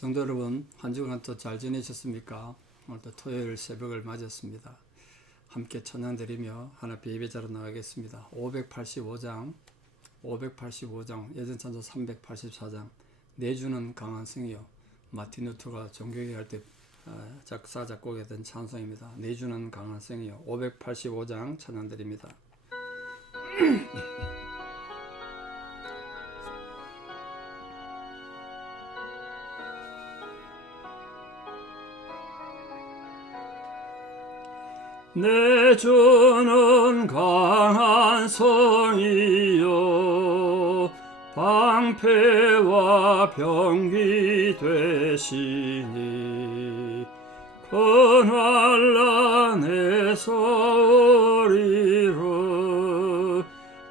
성도 여러분, 한 주간 또 잘 지내셨습니까? 오늘도 토요일 새벽을 맞았습니다. 함께 찬양 드리며 하나 예배자로 나가겠습니다. 585장 예전 찬송 384장 내주는 강한 성이요. 마틴 루터가 종교개혁 할 때 작사 작곡했던 찬송입니다. 내주는 강한 성이요. 585장 찬양 드립니다. 내주는 강한 성이요 방패와 병기 되시니 큰 환난에서 우리를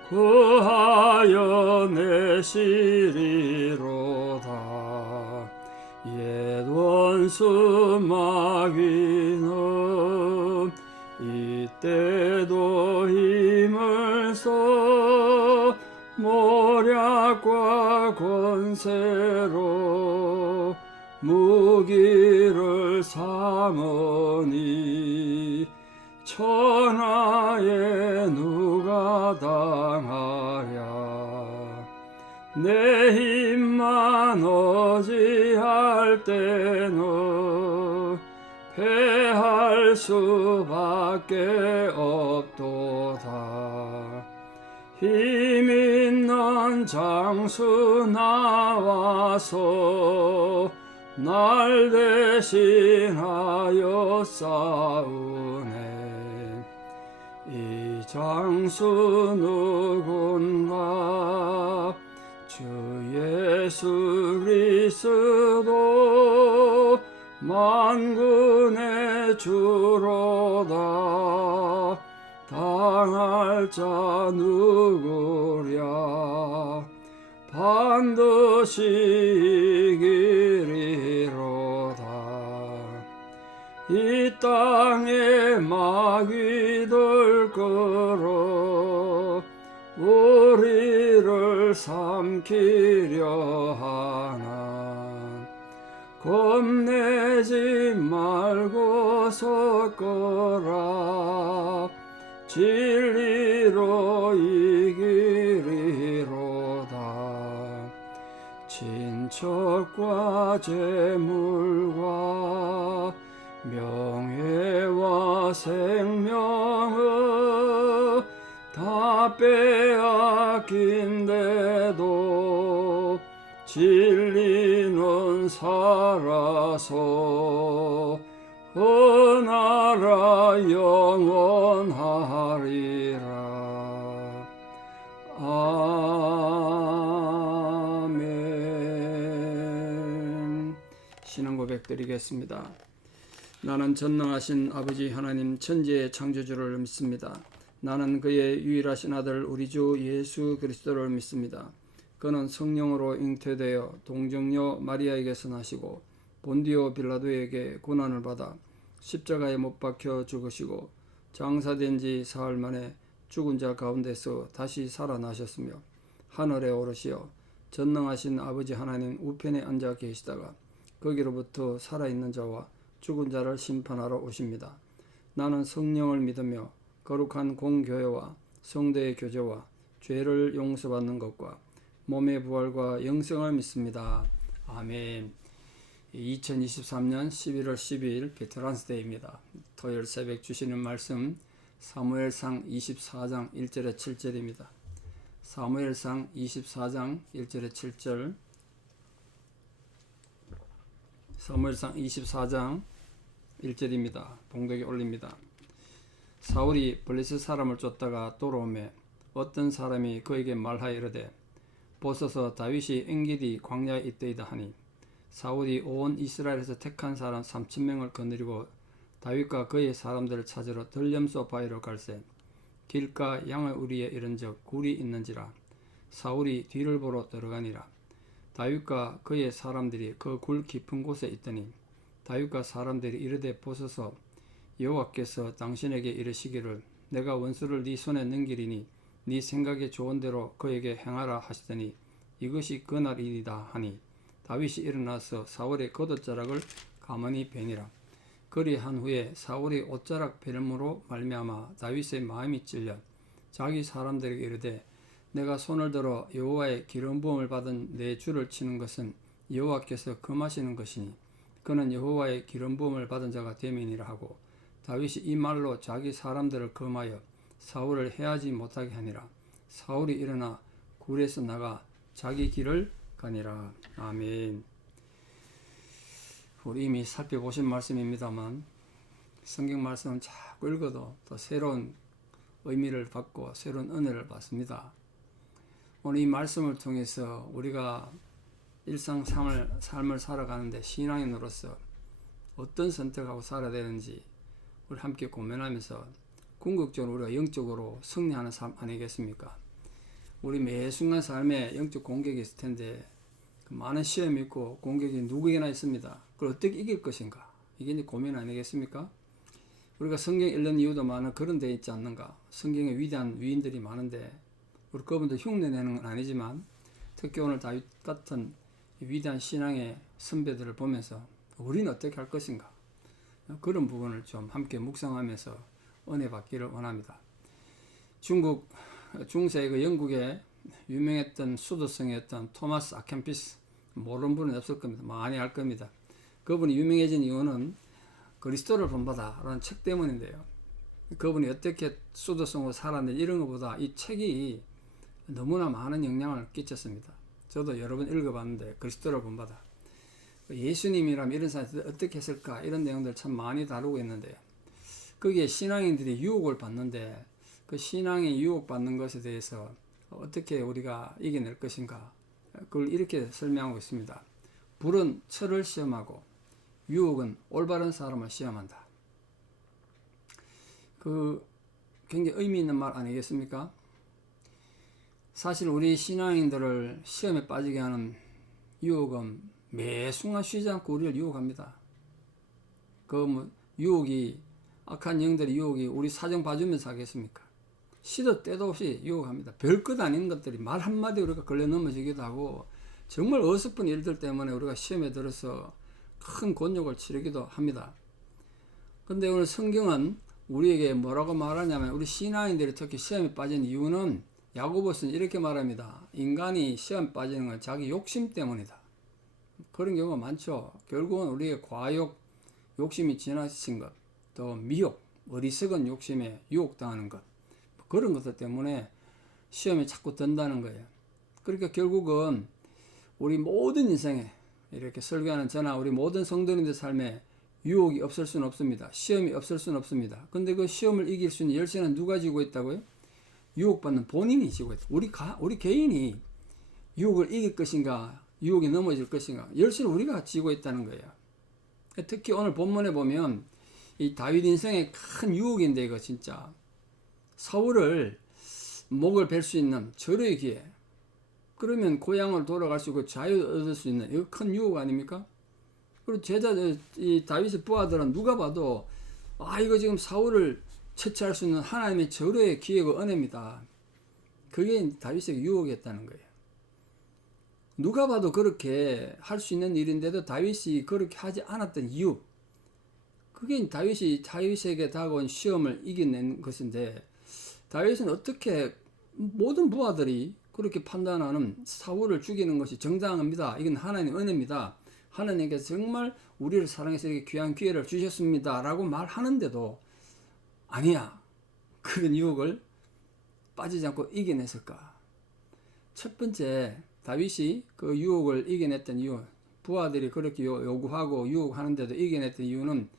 구하여 내시리로다. 옛 원수 마귀는 이때도 힘을 써 모략과 권세로 무기를 삼으니 천하에 누가 당하랴. 내 힘만 어지할 때는 패할 수밖에 없도다. 힘 있는 장수 나와서 날 대신하여 싸우네. 이 장수 누군가? 주 예수 그리스도 만군의 주로다. 당할 자 누구랴? 반드시 이기리로다. 이 땅에 마귀들 끌어 우리를 삼키려 하나. 겁내지 말고 섰거라. 진리로 이기리로다. 친척과 재물과 명예와 생명을 다 빼앗긴데도 진리는 살아서 그 나라 영원하리라. 아멘. 신앙 고백 드리겠습니다. 나는 전능하신 아버지 하나님 천지의 창조주를 믿습니다. 나는 그의 유일하신 아들 우리 주 예수 그리스도를 믿습니다. 그는 성령으로 잉태되어 동정녀 마리아에게서 나시고 본디오 빌라도에게 고난을 받아 십자가에 못 박혀 죽으시고 장사된 지 사흘 만에 죽은 자 가운데서 다시 살아나셨으며 하늘에 오르시어 전능하신 아버지 하나님 우편에 앉아 계시다가 거기로부터 살아있는 자와 죽은 자를 심판하러 오십니다. 나는 성령을 믿으며 거룩한 공교회와 성도의 교제와 죄를 용서받는 것과 몸의 부활과 영생을 믿습니다. 아멘. 2023년 11월 12일 베테랑스 데이입니다. 토요일 새벽 주시는 말씀 사무엘상 24장 1절에 7절입니다. 사무엘상 24장 1절에 7절. 사무엘상 24장 1절입니다. 봉독에 올립니다. 사울이 블레셋 사람을 쫓다가 돌아오매 어떤 사람이 그에게 말하여 이르되 보소서 다윗이 엔게디 광야에 있더이다 하니 사울이 온 이스라엘에서 택한 사람 3,000명을 거느리고 다윗과 그의 사람들을 찾으러 들염소 바위로 갈새 길가 양을 우리에 이른즉 굴이 있는지라. 사울이 뒤를 보러 들어가니라. 다윗과 그의 사람들이 그 굴 깊은 곳에 있더니 다윗과 사람들이 이르되 보소서 여호와께서 당신에게 이르시기를 내가 원수를 네 손에 넘기리니 네 생각에 좋은 대로 그에게 행하라 하시더니 이것이 그날이니이다 하니 다윗이 일어나서 사울의 겉옷자락을 가만히 베니라. 그리한 후에 사울이 옷자락 베름으로 말미암아 다윗의 마음이 찔려 자기 사람들에게 이르되 내가 손을 들어 여호와의 기름 부음을 받은 내 주를 치는 것은 여호와께서 금하시는 것이니 그는 여호와의 기름 부음을 받은 자가 됨이니라 하고 다윗이 이 말로 자기 사람들을 금하여 사울을 해하지 못하게 하니라. 사울이 일어나 굴에서 나가 자기 길을 가니라. 아멘. 우리 이미 살펴보신 말씀입니다만 성경 말씀은 자꾸 읽어도 또 새로운 의미를 받고 새로운 은혜를 받습니다. 오늘 이 말씀을 통해서 우리가 일상 삶을 살아가는데 신앙인으로서 어떤 선택하고 살아야 되는지 우리 함께 고민하면서 궁극적으로 우리가 영적으로 승리하는 삶 아니겠습니까? 우리 매 순간 삶에 영적 공격이 있을 텐데 그 많은 시험이 있고 공격이 누구에게나 있습니다. 그걸 어떻게 이길 것인가? 이게 이제 고민 아니겠습니까? 우리가 성경 읽는 이유도 많은 그런 데 있지 않는가? 성경에 위대한 위인들이 많은데 우리 그분들 흉내내는 건 아니지만 특히 오늘 다윗 같은 위대한 신앙의 선배들을 보면서 우리는 어떻게 할 것인가? 그런 부분을 좀 함께 묵상하면서 은혜 받기를 원합니다. 중국 중세 그 영국에 유명했던 수도승이었던 토마스 아켄피스, 모르는 분은 없을 겁니다. 많이 알 겁니다. 그분이 유명해진 이유는 그리스도를 본받아라는 책 때문인데요. 그분이 어떻게 수도승으로 살았는지 이런 것보다 이 책이 너무나 많은 영향을 끼쳤습니다. 저도 여러 번 읽어봤는데 그리스도를 본받아, 예수님이라면 이런 사람들 어떻게 했을까, 이런 내용들 참 많이 다루고 있는데요. 거기에 신앙인들이 유혹을 받는데 그 신앙이 유혹받는 것에 대해서 어떻게 우리가 이겨낼 것인가, 그걸 이렇게 설명하고 있습니다. 불은 철을 시험하고 유혹은 올바른 사람을 시험한다. 그 굉장히 의미 있는 말 아니겠습니까? 사실 우리 신앙인들을 시험에 빠지게 하는 유혹은 매 순간 쉬지 않고 우리를 유혹합니다. 유혹이, 악한 영들의 유혹이 우리 사정 봐주면서 하겠습니까? 시도 때도 없이 유혹합니다. 별것 아닌 것들이 말 한마디 우리가 걸려 넘어지기도 하고 정말 어설픈 일들 때문에 우리가 시험에 들어서 큰 곤욕을 치르기도 합니다. 근데 오늘 성경은 우리에게 뭐라고 말하냐면 우리 신앙인들이 특히 시험에 빠진 이유는 야고보서는 이렇게 말합니다. 인간이 시험 빠지는 건 자기 욕심 때문이다. 그런 경우가 많죠. 결국은 우리의 과욕, 욕심이 지나친 것, 또 미혹, 어리석은 욕심에 유혹당하는 것, 그런 것들 때문에 시험에 자꾸 든다는 거예요. 그러니까 결국은 우리 모든 인생에 이렇게 설교하는 저나 우리 모든 성도님들 삶에 유혹이 없을 수는 없습니다. 시험이 없을 수는 없습니다. 근데 그 시험을 이길 수 있는 열쇠는 누가 지고 있다고요? 유혹받는 본인이 지고 있다. 우리 개인이 유혹을 이길 것인가, 유혹이 넘어질 것인가, 열쇠를 우리가 지고 있다는 거예요. 특히 오늘 본문에 보면 이 다윗 인생의 큰 유혹인데, 이거 진짜 사울을 목을 벨 수 있는 절호의 기회, 그러면 고향을 돌아갈 수 있고 자유 얻을 수 있는 이거 큰 유혹 아닙니까? 그리고 이 다윗의 부하들은 누가 봐도 이거 지금 사울을 처치할 수 있는 하나님의 절호의 기회가 은혜입니다. 그게 다윗에게 유혹이었다는 거예요. 누가 봐도 그렇게 할 수 있는 일인데도 다윗이 그렇게 하지 않았던 이유, 그게 다윗에게 다가온 시험을 이겨낸 것인데, 다윗은 어떻게 모든 부하들이 그렇게 판단하는 사울을 죽이는 것이 정당합니다. 이건 하나님의 은혜입니다. 하나님께서 정말 우리를 사랑해서 이렇게 귀한 기회를 주셨습니다. 라고 말하는데도 아니야, 그런 유혹을 빠지지 않고 이겨냈을까? 첫 번째, 다윗이 그 유혹을 이겨냈던 이유, 부하들이 그렇게 요구하고 유혹하는데도 이겨냈던 이유는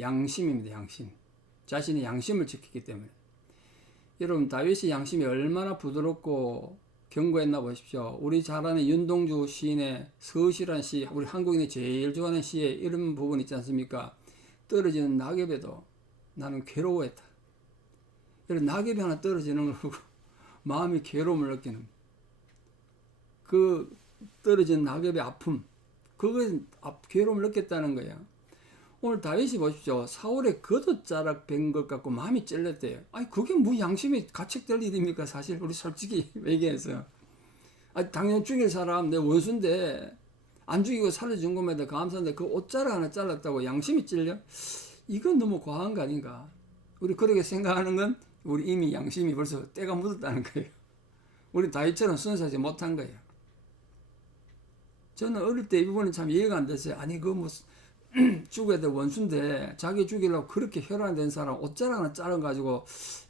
양심입니다. 양심. 자신의 양심을 지켰기 때문에. 여러분, 다윗의 양심이 얼마나 부드럽고 견고했나 보십시오. 우리 잘 아는 윤동주 시인의 서시란 시, 우리 한국인이 제일 좋아하는 시에 이런 부분 있지 않습니까? 떨어지는 낙엽에도 나는 괴로워했다. 이런 낙엽이 하나 떨어지는 걸 보고 마음이 괴로움을 느끼는, 그 떨어진 낙엽의 아픔, 그건 괴로움을 느꼈다는 거예요. 오늘 다윗이 보십시오. 사울의 겉옷자락 벤 것 갖고 마음이 찔렸대요. 그게 뭐 양심이 가책될 일입니까? 사실 우리 솔직히 얘기해서 당연히 죽일 사람 내 원수인데 안 죽이고 살려준 것만도 감사한데 그 옷자락 하나 잘랐다고 양심이 찔려? 이건 너무 과한 거 아닌가? 우리 그렇게 생각하는 건 우리 이미 양심이 벌써 때가 묻었다는 거예요. 우리 다윗처럼 순수하지 못한 거예요. 저는 어릴 때 이 부분은 참 이해가 안 됐어요. 아니 그 뭐 죽어야 될 원수인데 자기 죽이려고 그렇게 혈안된 사람 옷자락 하나 자르가지고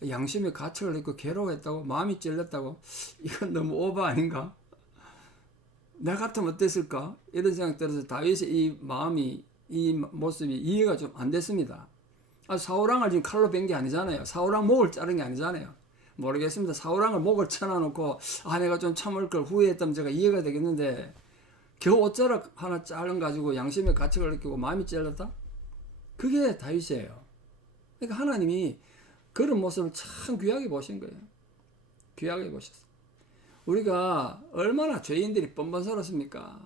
양심의 가책을 입고 괴로워했다고, 마음이 찔렸다고, 이건 너무 오버 아닌가? 나 같으면 어땠을까? 이런 생각 들어서 다윗의 이 마음이, 이 모습이 이해가 좀 안 됐습니다. 사울왕을 지금 칼로 뺀 게 아니잖아요. 사울왕 목을 자른 게 아니잖아요. 모르겠습니다. 사울왕을 목을 쳐놔놓고 내가 좀 참을 걸 후회했다면 제가 이해가 되겠는데 겨우 옷자락 하나 자른 가지고 양심의 가책을 느끼고 마음이 찔렸다? 그게 다윗이에요. 그러니까 하나님이 그런 모습을 참 귀하게 보신 거예요. 귀하게 보셨어요. 우리가 얼마나 죄인들이 뻔뻔스럽습니까?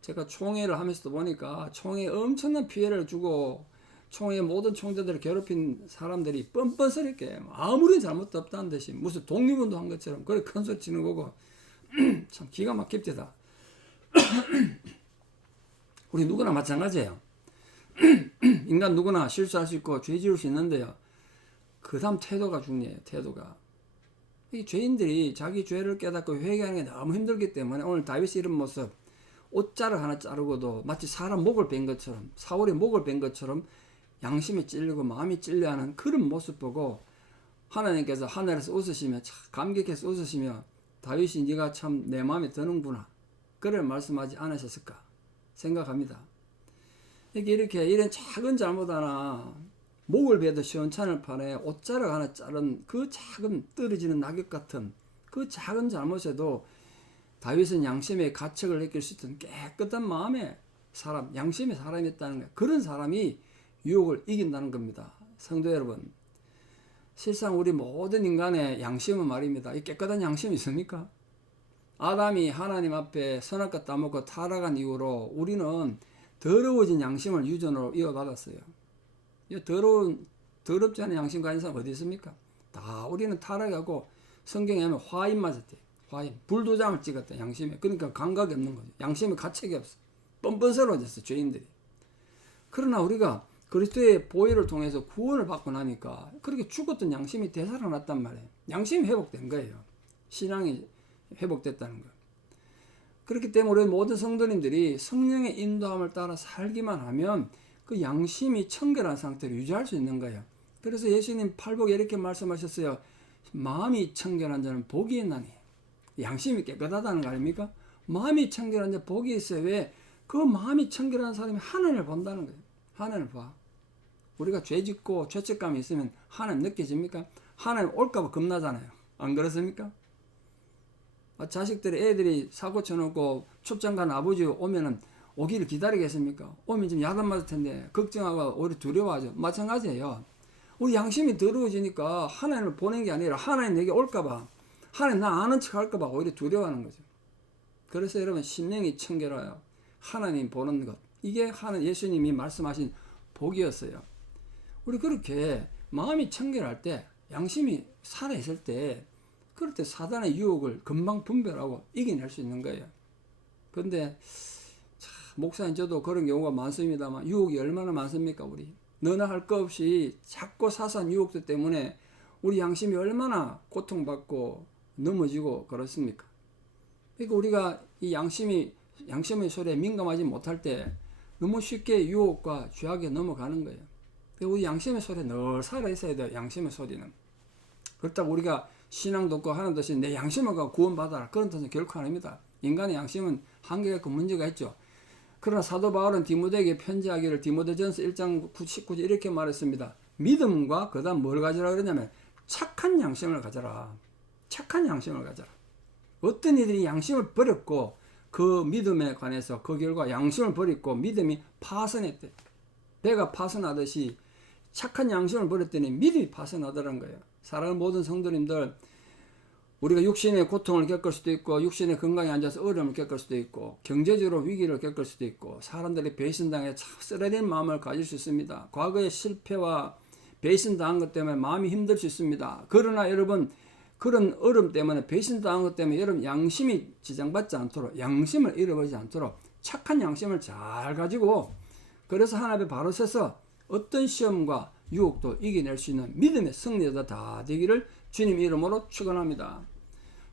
제가 총회를 하면서도 보니까 총회에 엄청난 피해를 주고 총회의 모든 총대들을 괴롭힌 사람들이 뻔뻔스럽게 아무리 잘못도 없다는 듯이 무슨 독립운동 한 것처럼 그렇게 큰 소리 치는 거고 참 기가 막힙니다. 우리 누구나 마찬가지예요. 인간 누구나 실수할 수 있고 죄 지을 수 있는데요. 그 다음 태도가 중요해요. 태도가. 이 죄인들이 자기 죄를 깨닫고 회개하는 게 너무 힘들기 때문에 오늘 다윗이 이런 모습, 옷자를 하나 자르고도 마치 사람 목을 뺀 것처럼, 사울의 목을 뺀 것처럼 양심이 찔리고 마음이 찔려하는 그런 모습 보고 하나님께서 하늘에서 웃으시며 감격해서 웃으시며 다윗이 네가 참 내 마음에 드는구나, 그를 말씀하지 않으셨을까 생각합니다. 이렇게 이런 작은 잘못 하나, 목을 베도 시원찮을 판에 옷자락 하나 자른 그 작은 떨어지는 낙엽 같은 그 작은 잘못에도 다윗은 양심의 가책을 느낄 수 있던 깨끗한 마음의 사람, 양심의 사람이었다는 거예요. 그런 사람이 유혹을 이긴다는 겁니다. 성도 여러분, 실상 우리 모든 인간의 양심은 말입니다. 이 깨끗한 양심이 있습니까? 아담이 하나님 앞에 선악과 따먹고 타락한 이후로 우리는 더러워진 양심을 유전으로 이어받았어요. 이 더럽지 않은 양심 가진 사람 어디 있습니까? 다 우리는 타락하고 성경에 하면 화인 맞았대. 화인. 불도장을 찍었대, 양심에. 그러니까 감각이 없는 거죠. 양심에 가책이 없어. 뻔뻔스러워졌어, 죄인들이. 그러나 우리가 그리스도의 보혈을 통해서 구원을 받고 나니까 그렇게 죽었던 양심이 되살아났단 말이에요. 양심이 회복된 거예요. 신앙이 회복됐다는 거예요. 그렇기 때문에 우리 모든 성도님들이 성령의 인도함을 따라 살기만 하면 그 양심이 청결한 상태를 유지할 수 있는 거예요. 그래서 예수님 팔복에 이렇게 말씀하셨어요. 마음이 청결한 자는 복이 있나니. 양심이 깨끗하다는 거 아닙니까? 마음이 청결한 자 복이 있어요. 왜? 그 마음이 청결한 사람이 하나님을 본다는 거예요. 하나님을 봐. 우리가 죄 짓고 죄책감이 있으면 하나님 느껴집니까? 하나님 올까봐 겁나잖아요. 안 그렇습니까? 자식들이, 애들이 사고 쳐놓고 출장 간 아버지 오면은 오기를 기다리겠습니까? 오면 좀 야단 맞을 텐데 걱정하고 오히려 두려워하죠. 마찬가지예요. 우리 양심이 더러워지니까 하나님을 보낸 게 아니라 하나님 내게 올까봐, 하나님 나 아는 척 할까봐 오히려 두려워하는 거죠. 그래서 여러분, 심령이 청결하여 하나님 보는 것, 이게 예수님이 말씀하신 복이었어요. 우리 그렇게 마음이 청결할 때, 양심이 살아있을 때, 그럴 때 사단의 유혹을 금방 분별하고 이겨낼 수 있는 거예요. 그런데 목사님 저도 그런 경우가 많습니다만 유혹이 얼마나 많습니까? 우리 너나 할 거 없이 작고 사소한 유혹들 때문에 우리 양심이 얼마나 고통받고 넘어지고 그렇습니까? 그러니까 우리가 이 양심의 소리에 민감하지 못할 때 너무 쉽게 유혹과 죄악에 넘어가는 거예요. 우리 양심의 소리에 늘 살아있어야 돼요. 양심의 소리는. 그렇다고 우리가 신앙도 없고 하는 듯이 내 양심을 갖고 구원받아라, 그런 뜻은 결코 아닙니다. 인간의 양심은 한계가 있고 문제가 있죠. 그러나 사도 바울은 디모데에게 편지하기를 디모데전서 1장 19절 이렇게 말했습니다. 믿음과 그 다음 뭘 가지라 그러냐면 착한 양심을 가져라. 착한 양심을 가져라. 어떤 이들이 양심을 버렸고 그 믿음에 관해서 그 결과 양심을 버리고 믿음이 파손했대. 배가 파손하듯이 착한 양심을 버렸더니 믿음이 파손하더라는 거예요. 사랑하는 모든 성도님들, 우리가 육신의 고통을 겪을 수도 있고 육신의 건강에 앉아서 어려움을 겪을 수도 있고 경제적으로 위기를 겪을 수도 있고 사람들이 배신당해 참 쓰레기된 마음을 가질 수 있습니다. 과거의 실패와 배신당한 것 때문에 마음이 힘들 수 있습니다. 그러나 여러분, 그런 어려움 때문에 배신당한 것 때문에 여러분 양심이 지장받지 않도록, 양심을 잃어버리지 않도록 착한 양심을 잘 가지고 그래서 하나님 앞에 바로 서서 어떤 시험과 유혹도 이겨낼 수 있는 믿음의 승리자 다 되기를 주님 이름으로 축원합니다.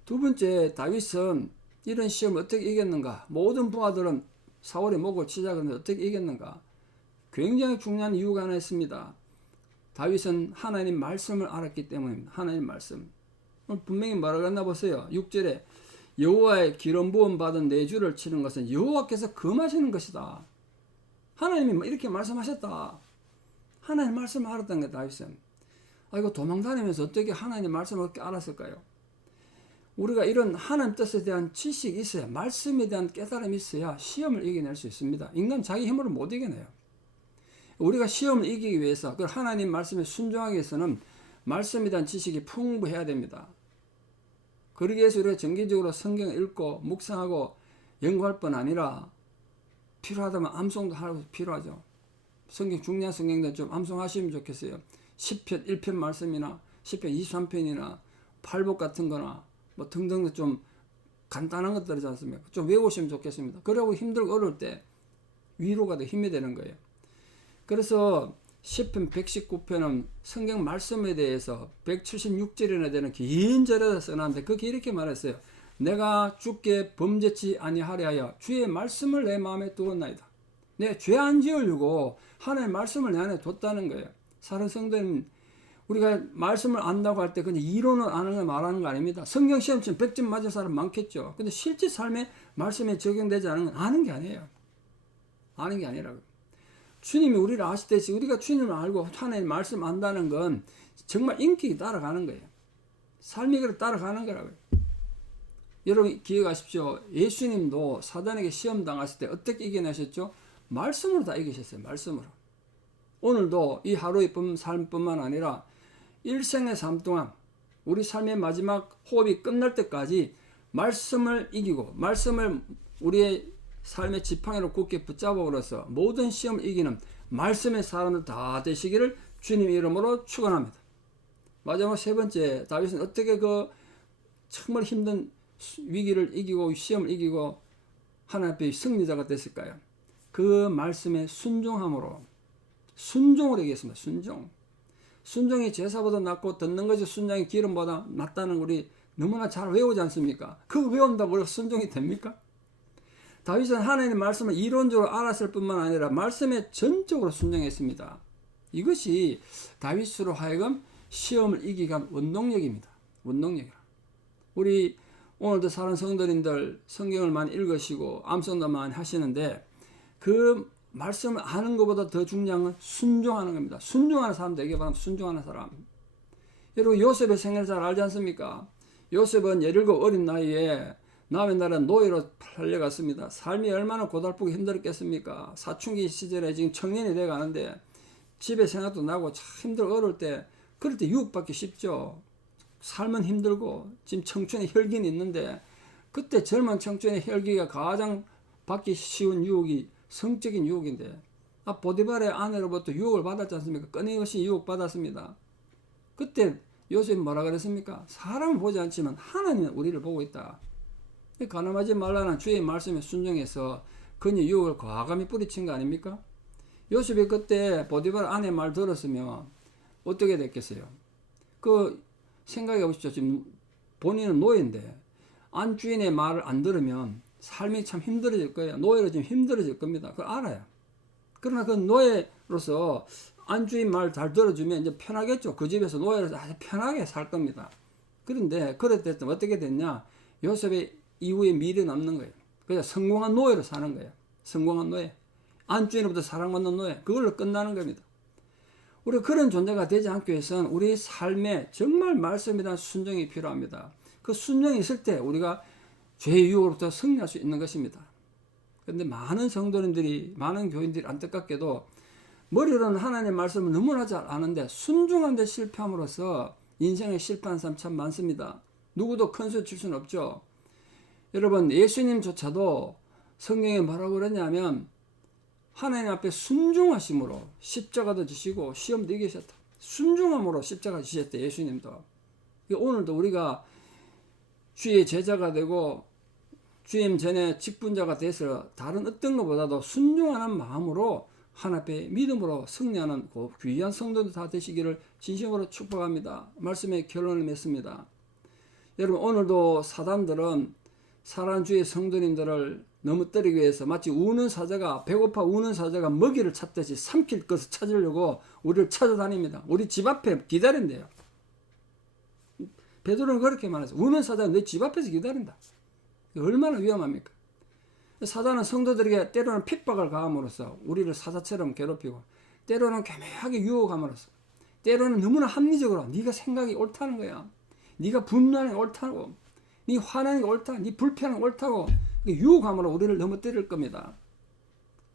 두 번째, 다윗은 이런 시험을 어떻게 이겼는가? 모든 부하들은 사울의 목을 치자는데 어떻게 이겼는가? 굉장히 중요한 이유가 하나 있습니다. 다윗은 하나님 말씀을 알았기 때문입니다. 하나님 말씀. 분명히 뭐라고 했나 보세요. 6절에 여호와의 기름 부음 받은 내 주를 치는 것은 여호와께서 금하시는 것이다. 하나님이 이렇게 말씀하셨다. 하나님 말씀을 알았던 게 다윗은. 이거 도망다니면서 어떻게 하나님 말씀을 그렇게 알았을까요? 우리가 이런 하나님 뜻에 대한 지식이 있어야, 말씀에 대한 깨달음이 있어야 시험을 이겨낼 수 있습니다. 인간 자기 힘으로 못 이겨내요. 우리가 시험을 이기기 위해서 그 하나님 말씀에 순종하기 위해서는 말씀에 대한 지식이 풍부해야 됩니다. 그러기 위해서 우리가 정기적으로 성경을 읽고 묵상하고 연구할 뿐 아니라 필요하다면 암송도 하고 필요하죠. 성경 중요한 성경들 좀 암송하시면 좋겠어요. 10편 1편 말씀이나 10편 23편이나 팔복 같은 거나 뭐 등등 좀 간단한 것들이지 않습니까? 좀 외우시면 좋겠습니다. 그러고 힘들고 어려울 때 위로가 더 힘이 되는 거예요. 그래서 10편 119편은 성경 말씀에 대해서 176절이나 되는 긴 절에다 써놨는데 거기 이렇게 말했어요. 내가 주께 범죄치 아니하려 하여 주의 말씀을 내 마음에 두었나이다. 내 죄 안 지으려고 하나님의 말씀을 내 안에 뒀다는 거예요. 사는 성도는 우리가 말씀을 안다고 할 때 그냥 이론을 아는 걸 말하는 거 아닙니다. 성경 시험처럼 100점 맞을 사람 많겠죠. 근데 실제 삶에 말씀에 적용되지 않은 건 아는 게 아니에요. 아는 게 아니라고요. 주님이 우리를 아시듯이 우리가 주님을 알고 하나님 말씀 안다는 건 정말 인격이 따라가는 거예요. 삶이 그렇게 따라가는 거라고요. 여러분 기억하십시오. 예수님도 사단에게 시험 당했을 때 어떻게 이겨내셨죠? 말씀으로 다 이기셨어요. 말씀으로. 오늘도 이 하루의 삶뿐만 아니라 일생의 삶 동안 우리 삶의 마지막 호흡이 끝날 때까지 말씀을 이기고 말씀을 우리의 삶의 지팡이로 굳게 붙잡아버려서 모든 시험을 이기는 말씀의 사람들 다 되시기를 주님 이름으로 축원합니다. 마지막 세 번째, 다윗은 어떻게 그 정말 힘든 위기를 이기고 시험을 이기고 하나님 앞에 승리자가 됐을까요? 그 말씀에 순종함으로 순종을 이겼습니다. 순종이 제사보다 낫고 듣는 것이 순종이 기름보다 낫다는 우리 너무나 잘 외우지 않습니까? 그거 외운다고 우리가 순종이 됩니까? 다윗은 하나님의 말씀을 이론적으로 알았을 뿐만 아니라 말씀에 전적으로 순종했습니다. 이것이 다윗으로 하여금 시험을 이기게 한 원동력입니다. 원동력이라. 우리 오늘도 사는 성도님들 성경을 많이 읽으시고 암송도 많이 하시는데 그 말씀을 아는 것보다 더 중요한 건 순종하는 겁니다. 순종하는 사람 되게 바랍니다. 순종하는 사람. 여러분 요셉의 생애를 잘 알지 않습니까? 요셉은 17 어린 나이에 남의 나라 노예로 팔려갔습니다. 삶이 얼마나 고달프고 힘들었겠습니까? 사춘기 시절에 지금 청년이 돼가는데 집에 생각도 나고 참 힘들고 어려울 때 그럴 때 유혹받기 쉽죠. 삶은 힘들고 지금 청춘의 혈기는 있는데 그때 젊은 청춘의 혈기가 가장 받기 쉬운 유혹이 성적인 유혹인데 보디발의 아내로부터 유혹을 받았지 않습니까? 끊임없이 유혹받았습니다. 그때 요셉이 뭐라 그랬습니까? 사람을 보지 않지만 하나님은 우리를 보고 있다. 가늠하지 말라는 주의 말씀에 순종해서 그녀 유혹을 과감히 뿌리친 거 아닙니까? 요셉이 그때 보디발 아내 말 들었으면 어떻게 됐겠어요? 그 생각해 보십시오. 지금 본인은 노예인데 안주인의 말을 안 들으면 삶이 참 힘들어질 거예요. 노예로 지금 힘들어질 겁니다. 그걸 알아요. 그러나 그 노예로서 안주인 말 잘 들어주면 이제 편하겠죠. 그 집에서 노예로서 아주 편하게 살 겁니다. 그런데 그랬을 때 어떻게 됐냐? 요셉의 이후에 미래 남는 거예요. 그래서 성공한 노예로 사는 거예요. 성공한 노예. 안주인으로부터 사랑받는 노예. 그걸로 끝나는 겁니다. 우리가 그런 존재가 되지 않기 위해서는 우리 삶에 정말 말씀에 대한 순종이 필요합니다. 그 순종이 있을 때 우리가 죄의 유혹으로부터 승리할 수 있는 것입니다. 그런데 많은 성도님들이, 많은 교인들이 안타깝게도 머리로는 하나님의 말씀을 너무나 잘 아는데 순종한 데 실패함으로써 인생에 실패한 사람 참 많습니다. 누구도 큰 수 칠 수는 없죠. 여러분 예수님조차도 성경에 뭐라고 그러냐면 하나님 앞에 순종하심으로 십자가도 지시고 시험도 이기셨다. 순종함으로 십자가 지셨대 예수님도. 오늘도 우리가 주의 제자가 되고 주임 전에 직분자가 돼서 다른 어떤 것보다도 순종하는 마음으로 하나님 앞에 믿음으로 승리하는 그 귀한 성도들 다 되시기를 진심으로 축복합니다. 말씀의 결론을 맺습니다. 여러분, 오늘도 사단들은 사랑하는 주의 성도님들을 넘어뜨리기 위해서 마치 우는 사자가, 배고파 우는 사자가 먹이를 찾듯이 삼킬 것을 찾으려고 우리를 찾아다닙니다. 우리 집 앞에 기다린대요. 베드로는 그렇게 말했어요. 우는 사자가 내 집 앞에서 기다린다. 얼마나 위험합니까? 사단은 성도들에게 때로는 핍박을 가함으로써 우리를 사자처럼 괴롭히고, 때로는 교묘하게 유혹함으로써, 때로는 너무나 합리적으로 네가 생각이 옳다는 거야, 네가 분노하는 게 옳다고, 네 화나는 게 옳다, 네 불편한 게 옳다고 유혹함으로 우리를 넘어뜨릴 겁니다.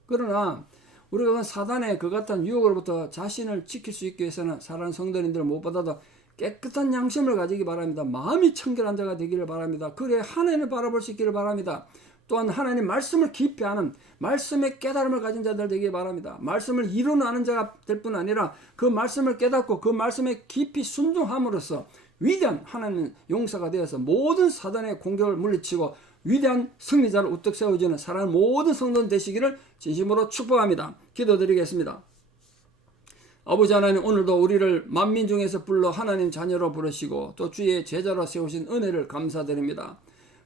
그러나 우리가 사단의 그 같은 유혹으로부터 자신을 지킬 수 있기 위해서는 사랑하는 성도님들 무엇보다도 깨끗한 양심을 가지기 바랍니다. 마음이 청결한 자가 되기를 바랍니다. 그래 하나님을 바라볼 수 있기를 바랍니다. 또한 하나님 말씀을 깊이 아는, 말씀의 깨달음을 가진 자들 되기 바랍니다. 말씀을 이루는 아는 자가 될 뿐 아니라 그 말씀을 깨닫고 그 말씀에 깊이 순종함으로써 위대한 하나님 용사가 되어서 모든 사단의 공격을 물리치고 위대한 승리자를 우뚝 세워주는 사랑하는 모든 성도들 되시기를 진심으로 축복합니다. 기도드리겠습니다. 아버지 하나님, 오늘도 우리를 만민 중에서 불러 하나님 자녀로 부르시고 또 주의 제자로 세우신 은혜를 감사드립니다.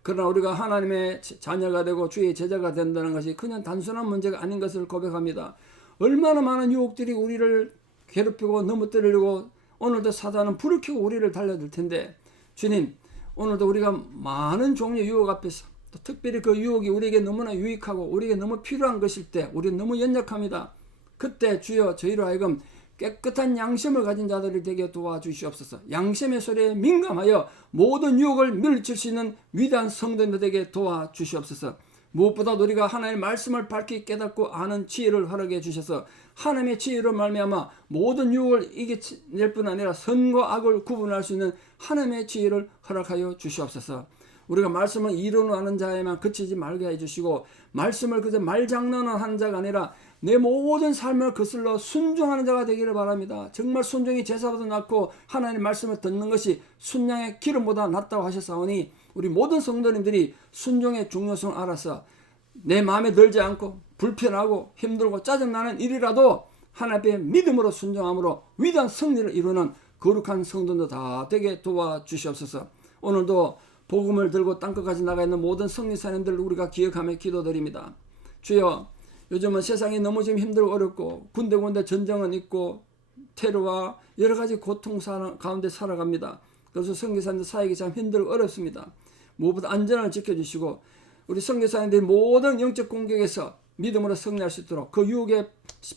그러나 우리가 하나님의 자녀가 되고 주의 제자가 된다는 것이 그냥 단순한 문제가 아닌 것을 고백합니다. 얼마나 많은 유혹들이 우리를 괴롭히고 넘어뜨리려고 오늘도 사단은 불을 켜고 우리를 달려들 텐데, 주님, 오늘도 우리가 많은 종류의 유혹 앞에서, 또 특별히 그 유혹이 우리에게 너무나 유익하고 우리에게 너무 필요한 것일 때 우리는 너무 연약합니다. 그때 주여 저희로 하여금 깨끗한 양심을 가진 자들이 되게 도와주시옵소서. 양심의 소리에 민감하여 모든 유혹을 물리칠 수 있는 위대한 성도들 되게 도와주시옵소서. 무엇보다 우리가 하나님의 말씀을 밝히 깨닫고 아는 지혜를 허락해 주셔서 하나님의 지혜로 말미암아 모든 유혹을 이겨낼 뿐 아니라 선과 악을 구분할 수 있는 하나님의 지혜를 허락하여 주시옵소서. 우리가 말씀을 이루는 아는 자에만 그치지 말게 해주시고, 말씀을 그저 말장난을 하는 자가 아니라 내 모든 삶을 거슬러 순종하는 자가 되기를 바랍니다. 정말 순종이 제사보다 낫고 하나님의 말씀을 듣는 것이 순양의 기름보다 낫다고 하셨사오니 우리 모든 성도님들이 순종의 중요성을 알아서 내 마음에 들지 않고 불편하고 힘들고 짜증나는 일이라도 하나님 앞에 믿음으로 순종함으로 위대한 승리를 이루는 거룩한 성도들 다 되게 도와주시옵소서. 오늘도 복음을 들고 땅끝까지 나가 있는 모든 성리사님들 우리가 기억하며 기도드립니다. 주여, 요즘은 세상이 너무 지금 힘들고 어렵고 군데군데 전쟁은 있고 테러와 여러 가지 고통 가운데 살아갑니다. 그래서 선교사님들 사역이 참 힘들고 어렵습니다. 무엇보다 안전을 지켜주시고 우리 선교사님들이 모든 영적 공격에서 믿음으로 승리할 수 있도록 그 유혹에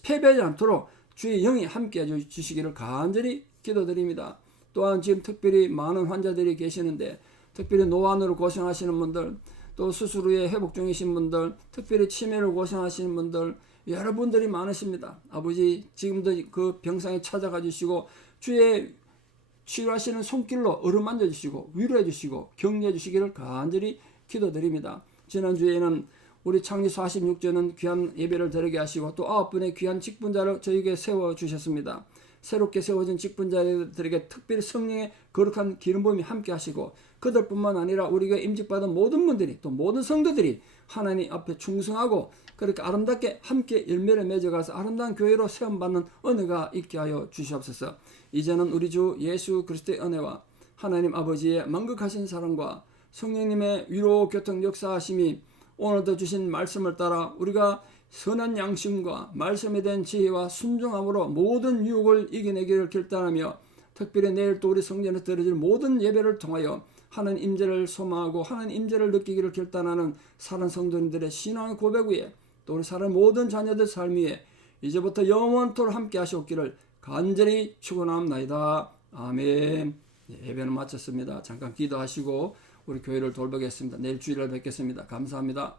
패배하지 않도록 주의 영이 함께해 주시기를 간절히 기도드립니다. 또한 지금 특별히 많은 환자들이 계시는데, 특별히 노안으로 고생하시는 분들, 또 수술 후에 회복 중이신 분들, 특별히 치매로 고생하시는 분들, 여러분들이 많으십니다. 아버지, 지금도 그 병상에 찾아가 주시고 주의 치유하시는 손길로 어루만져 주시고 위로해 주시고 격려해 주시기를 간절히 기도드립니다. 지난주에는 우리 창립 46주년 귀한 예배를 드리게 하시고 또 9분의 귀한 직분자를 저에게 세워주셨습니다. 새롭게 세워진 직분자들에게 특별히 성령의 거룩한 기름부음이 함께 하시고 그들뿐만 아니라 우리가 임직받은 모든 분들이 또 모든 성도들이 하나님 앞에 충성하고 그렇게 아름답게 함께 열매를 맺어가서 아름다운 교회로 세움받는 은혜가 있게 하여 주시옵소서. 이제는 우리 주 예수 그리스도의 은혜와 하나님 아버지의 만극하신 사랑과 성령님의 위로 교통 역사하심이 오늘도 주신 말씀을 따라 우리가 선한 양심과 말씀에 대한 지혜와 순종함으로 모든 유혹을 이겨내기를 결단하며, 특별히 내일 또 우리 성전에 드려질 모든 예배를 통하여 하나님 임재를 소망하고 하나님 임재를 느끼기를 결단하는 사랑하는 성도님들의 신앙의 고백 위에 또 우리 사랑하는 모든 자녀들 삶 위에 이제부터 영원토록 함께 하시옵기를 간절히 축원합니다. 아멘. 예배는 마쳤습니다. 잠깐 기도하시고 우리 교회를 돌보겠습니다. 내일 주일날 뵙겠습니다. 감사합니다.